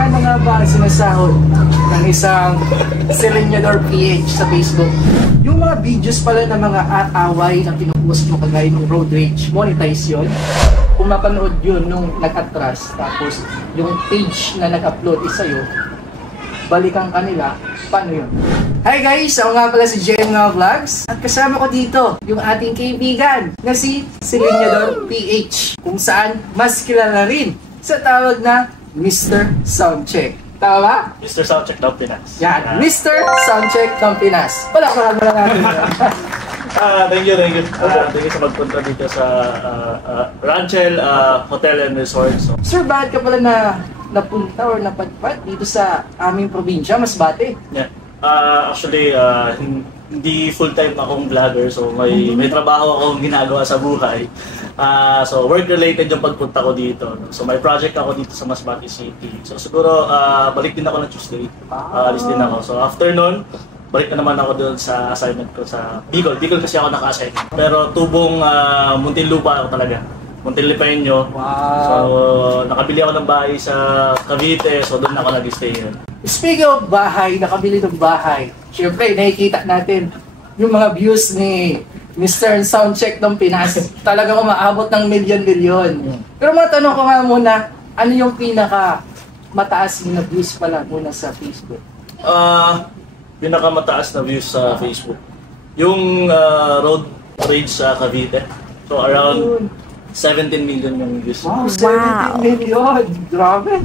Magkano nga ba ang sinasahod ng isang Selenyador PH sa Facebook? Yung mga videos pala ng mga away na pinupost mo kagaya ng road rage, monetize yun. Kung mapanood yun nung nag-atras, tapos yung page na nag-upload is sa'yo, balikan kanila, paano yun? Hi guys! Ako nga pala si JM Vlogs at kasama ko dito yung ating kaibigan na si Selenyador PH, kung saan mas kilala rin sa tawag na Mr. Soundcheck. Tama ba? Mr. Soundcheck ng Pinas. Yan, Mr. Soundcheck ng Pinas. Palakpakan mo lang natin. Thank you. Thank you sa magpunta dito sa Ranchel Hotel and Resort. So, Sir, bakit ka pala napunta or napadpad dito sa aming probinsya, Masbate? yeah. Actually, hindi full-time akong vlogger. So, may trabaho akong ginagawa sa buhay. So, work-related yung pagpunta ko dito. No? So, may project ako dito sa Masbate City. So, siguro, balik din ako ng Tuesday. Alis din ako. So, after nun, balik na naman ako doon sa assignment ko sa Bicol. Bicol kasi ako naka-assign. Pero tubong Muntinlupa ako talaga. Muntinlupaenyo. Wow. So, nakabili ako ng bahay sa Cavite. So, doon ako nag-stay yun. Speaking of bahay, nakabili ng bahay, syempre, nakikita natin yung mga views ni Mr. Soundcheck ng Pinas. Talagang umaabot ng milyon-milyon. Pero matanong ko nga muna, ano yung pinaka mataas na views pala muna sa Facebook? Pinakamataas na views sa Facebook. Yung road rage sa Cavite. So around 17 million yung views. Wow, 17 million! Grabe!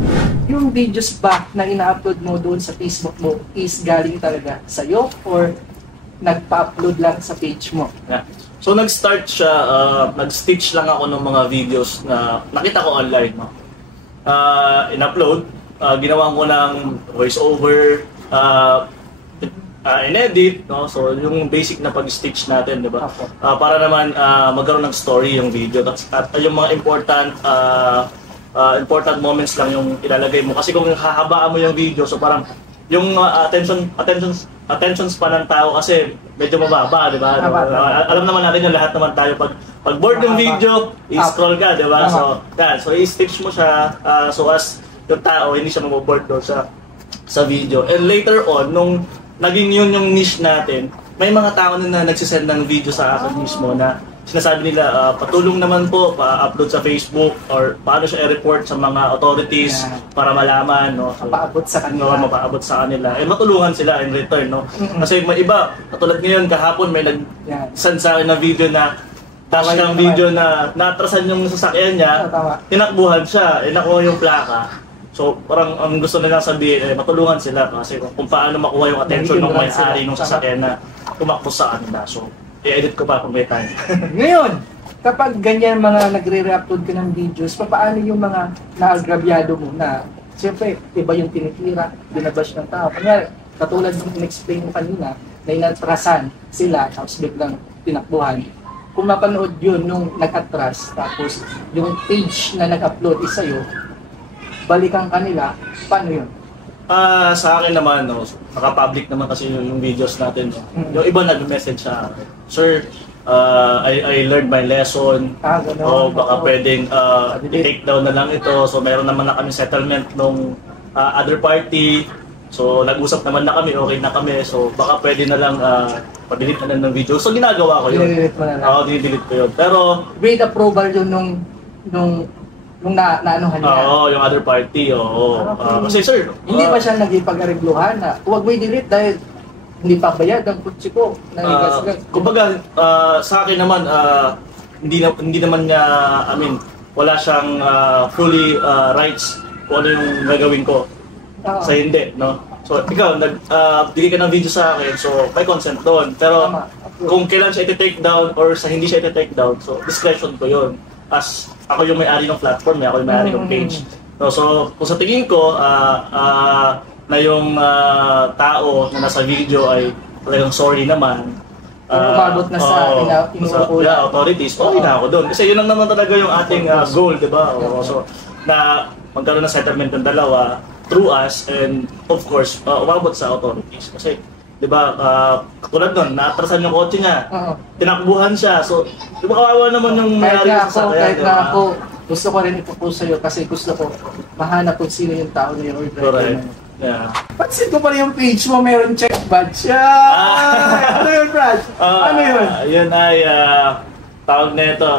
Yung videos ba na ina-upload mo doon sa Facebook mo is galing talaga sa'yo or nagpa-upload lang sa page mo? Yeah. So nag-start siya, nag-stitch lang ako ng mga videos na nakita ko online. No? In-upload, ginawa ko ng voice-over, in-edit, no? So yung basic na pag-stitch natin, di ba? Para naman magkaroon ng story yung video. At yung mga important moments lang yung ilalagay mo. Kasi kung hahabaan mo yung video, so parang yung attention span ng tao kasi medyo mababa, di ba? Alam naman natin yung lahat naman tayo pag bored yung video, i-scroll ka, di ba? So, yan. So i-stitch mo siya so as yung tao hindi siya maboboard doon sa video. And later on, nung naging yun yung niche natin, may mga tao na nagsisend ng video sa akin mismo na sinasabi nila, patulong naman po, pa-upload sa Facebook or paano siya i-report sa mga authorities para malaman, no? So, mapaabot sa kanila. Mapaabot sa kanila. Eh, matulungan sila in return, no? Kasi may iba, katulad ngayon, kahapon may nag-send sa akin na video na dashcam video na natrasan yung sasakyan niya, tinakbuhan siya, nakuha yung plaka. So, parang ang gusto nilang sabihin, matulungan sila kasi kung paano makuha yung attention ng may-ari ng sasakyan na tumakbo sa kanila. So, i-edit ko pa kung may time. Ngayon, kapag ganyan mga nagre-re-upload ka ng videos, paano yung mga naagrabyado mo na, siyempre, iba yung tinitira, binabash ng tao. Kanya, katulad ng in-explain mo kanina, na inatrasan sila, tapos biglang tinakbuhan. Kung mapanood yun nung nag-atras, tapos yung page na nag-upload is sa'yo, balikan kanila, paano yun? Sa akin naman, no, naka-public naman kasi yung videos natin. No? Yung iba nag-message sa akin, Sir, I learned my lesson. O baka pwedeng i-take down na lang ito. So meron naman na kami settlement nung other party. So nag-usap naman na kami, okay na kami. So baka pwede na lang pa-delete na lang ng video. So ginagawa ko yun. Dinelete mo na lang? Oo, dinelete ko yun. Pero with approval yun nung naanuhan niya? Oo, yung other party, oo. Kasi sir, hindi ba siya nagipag-arigluhan na huwag mo i-delete dahil hindi pa bayad ang kutsi ko? Kumbaga, sa akin naman, hindi naman niya, wala siyang fully rights kung ano yung gagawin ko. Sa hindi, no? So, ikaw, bigay ka ng video sa akin, so may consent doon. Pero kung kailan siya iti-take down or sa hindi siya iti-take down, so discretion ko yun. As ako yung may-ari ng platform, ako yung may-ari ng page. So, kung sa tingin ko na yung tao na nasa video ay talagang sorry naman, umabot na sa authorities, okay na ako doon. Kasi yun lang naman talaga yung ating goal, di ba? So, na magkaroon ng settlement ng dalawa through us and of course, umabot sa authorities. Kasi, di ba, katulad nun, naatrasan yung kotse niya, tinakbuhan siya. So, di ba kawawa naman yung mayari sa sasakyan? Kahit na ako, gusto ko rin ipopost sa'yo kasi gusto ko mahanap kung sino yung tao na yung order. Correct. Yeah. Pansin ko pala yung page mo, meron check badge. Ano yun, Brad? Ano yun? Yun ay tawag na ito.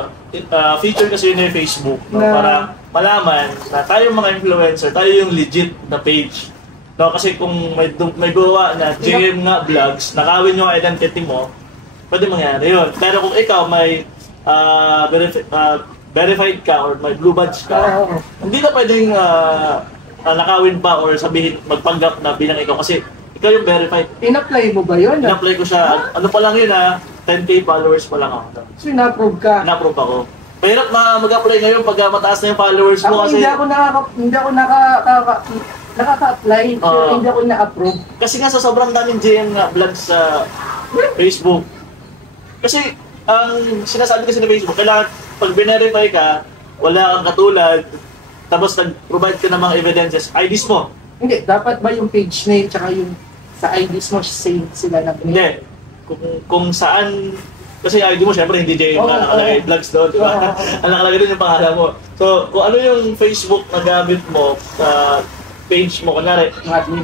Feature kasi yun yung Facebook. No? Na- Para malaman na tayo mga influencer, tayo yung legit na page. No, kasi kung may gawa na JM nga vlogs, nakawin yung identity mo, pwede mangyari yun. Pero kung ikaw may verified ka or may blue badge ka, Oo. hindi ka pwedeng nakawin pa or sabihin magpanggap na bilang ikaw kasi ikaw yung verified. In-apply mo ba yun? In-apply ko siya, ano pa lang yun 10k followers pa lang ako. So, in-approve ka? In-approve ako. Mahirap na mag-apply ngayon pag mataas na yung followers mo kasi... Hindi ako nakaka-apply, pero hindi ako na-approve. Kasi nga sa sobrang daming JM nga vlogs sa Facebook. Kasi ang sinasabi kasi ng Facebook, kailangan pag verify ka, wala kang katulad, tapos nag-provide ka ng mga evidences, IDs mo. Hindi, dapat ba yung page name tsaka yung sa IDs mo same sila na Hindi. Kung saan, kasi ID mo syempre hindi JM na nakalagay vlogs doon, di ba? Ang nakalagay doon yung pangalan mo. So, kung ano yung Facebook na gamit mo sa page mo, kunwari,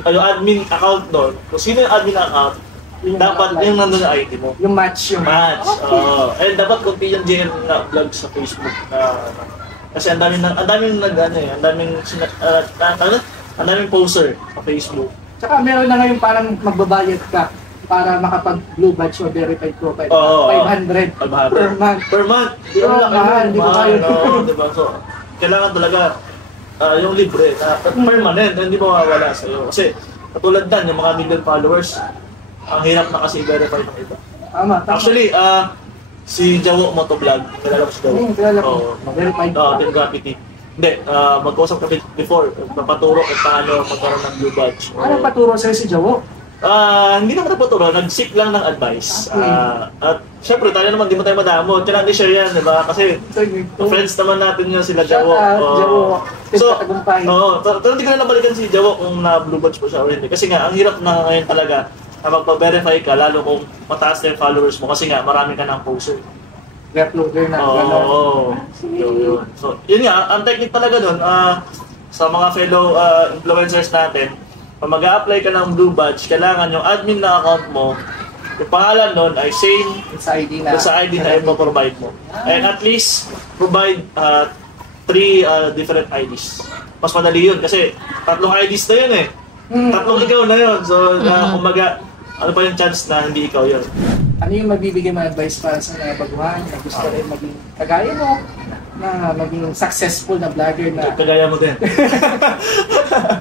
admin account doon, kung sino yung admin account, dapat yung nandun na ID mo. Yung match yung Match. Okay. And dapat kunti yung JM na vlog sa Facebook. Kasi ang daming poster sa Facebook. Tsaka meron na ngayon parang magbabayad ka para makapag blue badge o verified profile. Oo, 500 per month. Per month. Oo, mahal, di ba kayo? Diba? So, kailangan talaga yung libre na permanent, hindi mawawala sa'yo. Kasi katulad dan, yung mga million followers, ang hirap na kasi i-verify ng iba. Tama. Actually, si Jawo Motovlog, kilala ko si Jawo. Kilala ko. Verified ka. Team Graffiti. Hindi, mag-usap kami before, papaturo kung paano magkaroon ng blue badge. Anong paturo sa'yo si Jawo? Hindi naman napaturo, nag-seek lang ng advice. Okay. At syempre, tayo naman, di mo tayo madamo. Kailangan i-share yan, di ba? Kasi friends naman natin yun sila Jawo. Jawo. So, pero hindi ko na nabalikan si Jawo kung na-blue badge po siya or hindi. Kasi nga, ang hirap na ngayon talaga na magpa-verify ka, lalo kung mataas na yung followers mo. Kasi nga, marami ka ng poster. Uploader na. Yun. So, yun nga, ang technique talaga nun, sa mga fellow influencers natin, pag mag-a-apply ka ng blue badge, kailangan yung admin na account mo, yung pangalan nun ay same sa ID na. sa ID na ipaprovide mo. And at least, provide 3 different IDs. Mas madali yun kasi 3 IDs na yun eh. 3 ikaw na yun. So, kumbaga, ano pa yung chance na hindi ikaw yun? Ano yung mabibigay mo advice para sa mga baguhan na gusto rin maging kagaya mo, na maging successful na vlogger na... Kagaya mo din.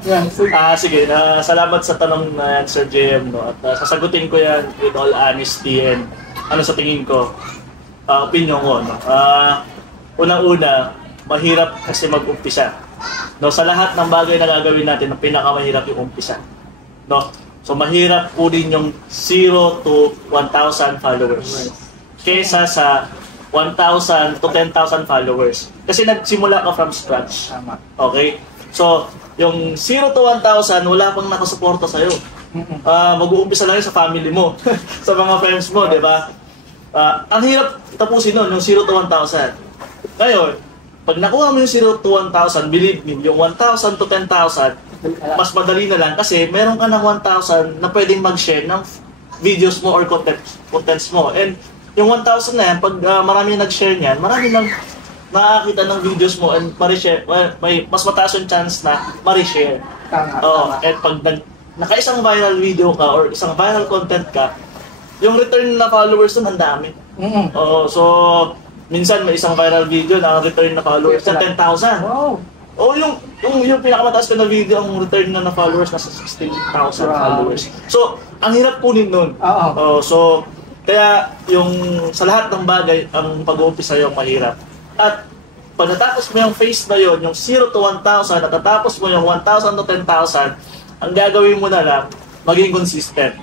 Yan, so, Sige, salamat sa tanong na yan, Sir JM. No? At sasagutin ko yan with all honesty and ano sa tingin ko, opinion ko. No? Unang-una, mahirap kasi mag-umpisa. No? Sa lahat ng bagay na gagawin natin, ang pinakamahirap yung umpisa. No? So mahirap po din yung 0 to 1,000 followers kesa sa 1,000 to 10,000 followers. Kasi nagsimula ka from scratch. tama. Okay? So, yung 0 to 1,000, wala pang nakasuporta sa'yo. Mag-uumpisa lang yun sa family mo, sa mga friends mo, di ba? Ang hirap tapusin nun, yung 0 to 1,000. Ngayon, pag nakuha mo yung 0 to 1,000, believe me, yung 1,000 to 10,000, mas madali na lang kasi meron ka ng 1,000 na pwedeng mag-share ng videos mo or contents mo. And yung 1,000 na yan, pag marami nag-share niyan, marami nang nakakita ng videos mo and ma-share, may mas mataas yung chance na ma-share. Tama. And pag naka-isang viral video ka or isang viral content ka, yung return na followers nun, ang dami. So minsan may isang viral video na ang return na followers na 10,000. Wow. Yung pinakamataas ko na video, ang return na followers nasa 16,000 followers. So, ang hirap kunin nun. So, kaya yung sa lahat ng bagay, ang pag-uumpisa yung mahirap. At pag natapos mo yung phase na yun, yung 0 to 1,000, at natapos mo yung 1,000 to 10,000, ang gagawin mo na lang, maging consistent.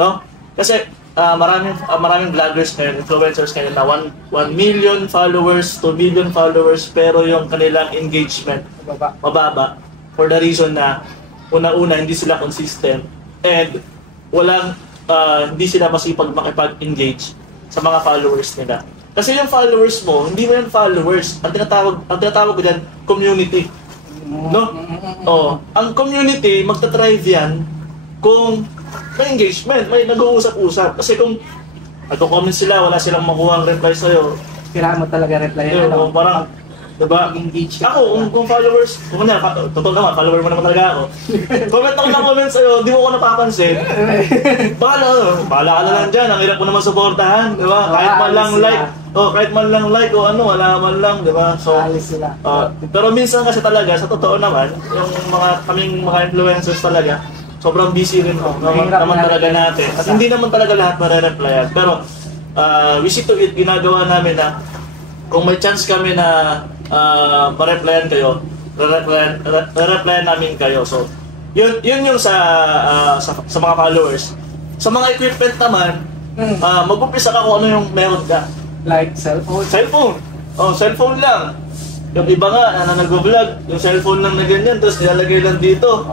No? Kasi maraming vloggers ngayon, influencers ngayon na 1 million followers, 2 million followers, pero yung kanilang engagement mababa for the reason na una-una hindi sila consistent and hindi sila masipag makipag-engage sa mga followers nila. Kasi yung followers mo, hindi mo yan followers. Ang tinatawag ko dyan, community. No? Oh, ang community, magta-thrive yan kung may engagement, may nag-uusap-usap. Kasi kung nagko-comment sila, wala silang makuha ang reply sa'yo. Kailangan mo talaga reply. Yun, parang, diba? Engage ka. Ako, kung followers, kung kanya, totoo naman, follower mo naman talaga ako. Comment ako ng comment sa'yo, di mo ko napapansin. Bahala ka na lang dyan, ang hirap mo naman supportahan, diba? Kahit man lang like, kahit man lang like o ano, wala man lang, diba? So, sila. pero minsan kasi talaga, sa totoo naman, yung kaming mga influencers talaga, sobrang busy rin naman talaga natin. At hindi naman talaga lahat mare-replyan. Pero, we see to it, ginagawa namin na kung may chance kami na ma-replyan kayo, re-replyan namin kayo. So, yun yung sa mga followers. Sa mga equipment naman, mag-umpisa ka kung ano yung meron ka. Like cellphone? Cellphone. Cellphone lang. Yung iba nga, na nag-vlog, yung cellphone lang na ganyan, tapos nilalagay lang dito.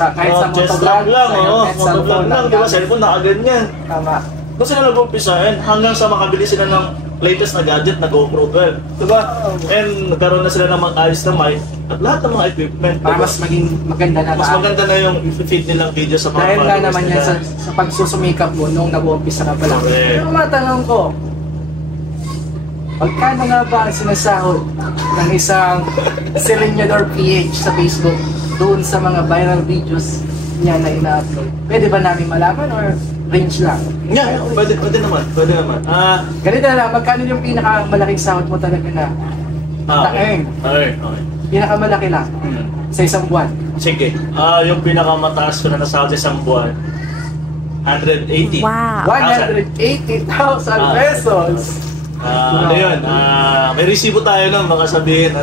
Kahit sa motovlog lang, motovlog lang, di ba? Cellphone nakaganyan. Tama. Doon sila nag-umpisa, hanggang sa makabili sila ng latest na gadget na GoPro 12. Diba? And nagkaroon na sila ng mag-ayos na mic at lahat ng mga equipment. Para mas maging maganda na. Mas maganda na yung feed nilang video sa mga dahil nga naman yan sa pagsusumikap mo nung nag-uumpisa ka pa lang. Pero matanong ko, pagkano nga ba ang sinasahod ng isang Selenador PH sa Facebook doon sa mga viral videos niya na ina-upload? Pwede ba namin malaman or range lang? Yeah, pwede naman. Ganito na lang, magkano yung pinakamalaking sahod mo talaga na na-earn? Okay. Pinakamalaki lang sa isang buwan? Sige. Yung pinakamataas ko na nasahod sa isang buwan, 180. Wow. 180,000 pesos! Ano yun? May resibo tayo nun, baka sabihin,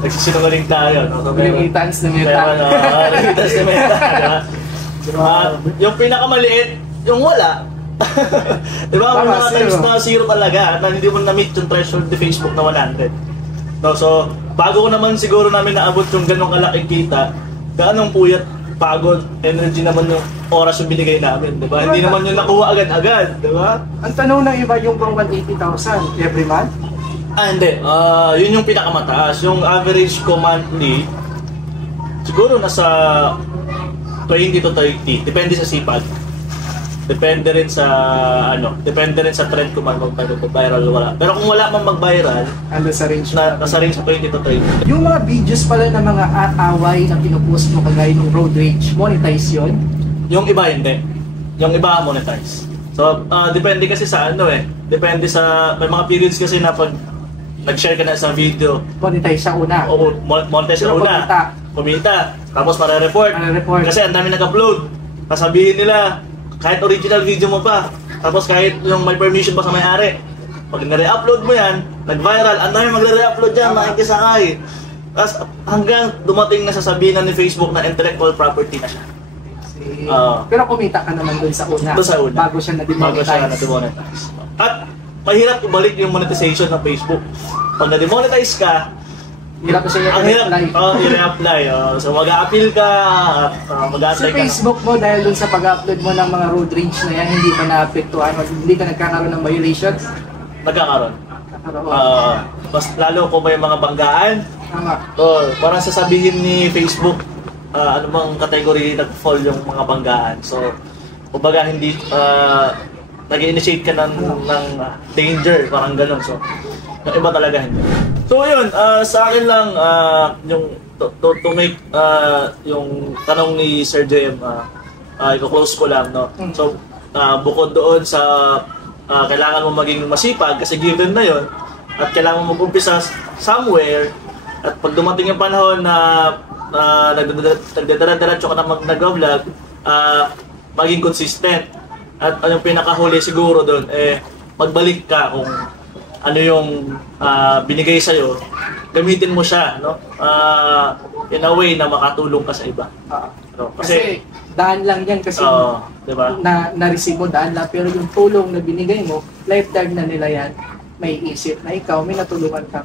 nagsisinungaling tayo. Remittance na meta. Remittance na meta. Yung pinakamaliit, yung wala. Diba? May mga times na zero talaga na hindi mo na-meet yung threshold ni Facebook na 100. So, bago ko naman siguro namin naabot yung ganong kalaking kita, gaanong puyat, pagod, energy naman yung oras yung binigay namin, diba? Hindi naman yung nakuha agad-agad, diba? Ang tanong ng iba yung pang 180,000 every month? Hindi. Yun yung pinakamataas. Yung average ko monthly, siguro nasa 20 to 30. Depende sa sipag. Depende rin sa trend kung mag-viral o wala. Pero kung wala mang mag-viral, nasa range nasa range sa 20 to 30. Yung mga videos pala ng mga away na pinupost mo kagaya ng road rage, monetize yun? Yung iba hindi. Yung iba monetize. So, depende kasi sa depende sa, may mga periods kasi na pag nag-share ka na sa video, monetize siya una. Oo, monetize siya una. Kumita. Tapos report. Kasi ang dami nag-upload. Sasabihin nila, kahit original video mo pa, tapos kahit yung may permission pa sa may-ari, pag nare-upload mo yan, nag-viral, ang dami magre-re-upload dyan, makikisangay. Tapos hanggang dumating na sasabihin na ni Facebook na intellectual property na siya. Pero kumita ka naman dun sa una. Bago siya na-demonetize. At mahirap ibalik yung monetization ng Facebook. Pag na-demonetize ka, hirap siya i-reapply. So mag-a-appeal ka, mag-a-apply ka. Sa Facebook mo, dahil dun sa pag-upload mo ng mga road rage na yan, hindi pa na-apektuhan, hindi ka nagkakaroon ng violations? Nagkakaroon. Mas lalo kung may mga banggaan. Tama. Parang sasabihin ni Facebook, ano bang category nag-fall yung mga banggaan. So, kumbaga hindi, nag-initiate ka ng danger, parang ganun. So, yung iba talaga hindi. So yun, sa akin lang, yung to make yung tanong ni Sir JM, i-close ko lang, no? So, bukod doon sa kailangan mo maging masipag kasi given na yun, at kailangan mo mag-umpisa somewhere, at pag dumating yung panahon na nagdadara-diretso ka na nag-vlog, maging consistent. At yung pinakahuli siguro doon, magbalik ka kung ano yung binigay sa'yo, gamitin mo siya, no? In a way na makatulong ka sa iba. Kasi daan lang yan kasi diba? na-receive mo daan lang, pero yung tulong na binigay mo, lifetime na nila yan, may isip na ikaw, may natulungan ka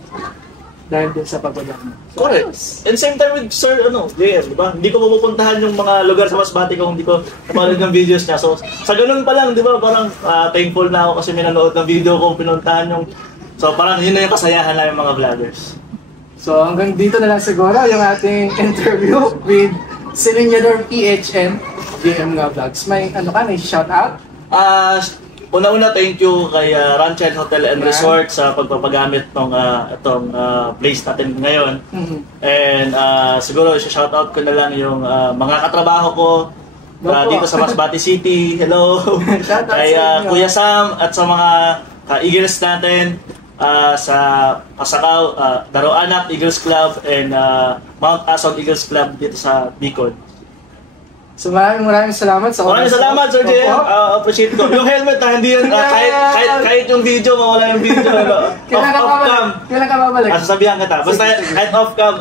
dahil dun sa pagbablog mo. So, correct. And same time with Sir, JM, diba? Hindi ko mapupuntahan yung mga lugar sa Masbate kung hindi ko napanood ng videos niya. So, sa ganun pa lang, diba? Parang thankful na ako kasi minanood ng video ko, pinuntahan yung So parang yun na yung kasayahan namin mga vloggers. So hanggang dito na lang siguro yung ating interview with Silinyador PH and JM nga Vlogs. May may shoutout? Una-una thank you kay Ranchel Hotel and Resort sa pagpapagamit ng itong place natin ngayon. And siguro shoutout ko na lang yung mga katrabaho ko dito sa Masbate City. Hello! Kay Kuya Sam at sa mga Eagles natin sa Pasakaw, Daroanak Eagles Club and Mount Ason Eagles Club dito sa Bicol. So maraming salamat sa Maraming salamat, Sir JM. Appreciate ko. Yung helmet hindi yun, kahit yung video, mawala yung video. Kailan ka babalik? Sasabihan kita. Basta kahit off-cam,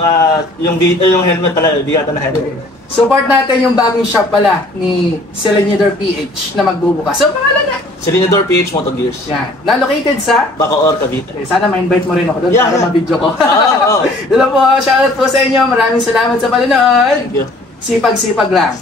yung helmet talaga, bigatan na helmet. Support natin yung bagong shop pala ni Silinyador PH na magbubukas. So pangalan na? Silinyador PH Moto Gears. Yan. Na-located sa? Bacoor, Cavite. Okay, sana ma-invite mo rin ako doon para ma-video ko. Oo. Dito po, shoutout po sa inyo. Maraming salamat sa panonood. Thank you. Sipag-sipag lang.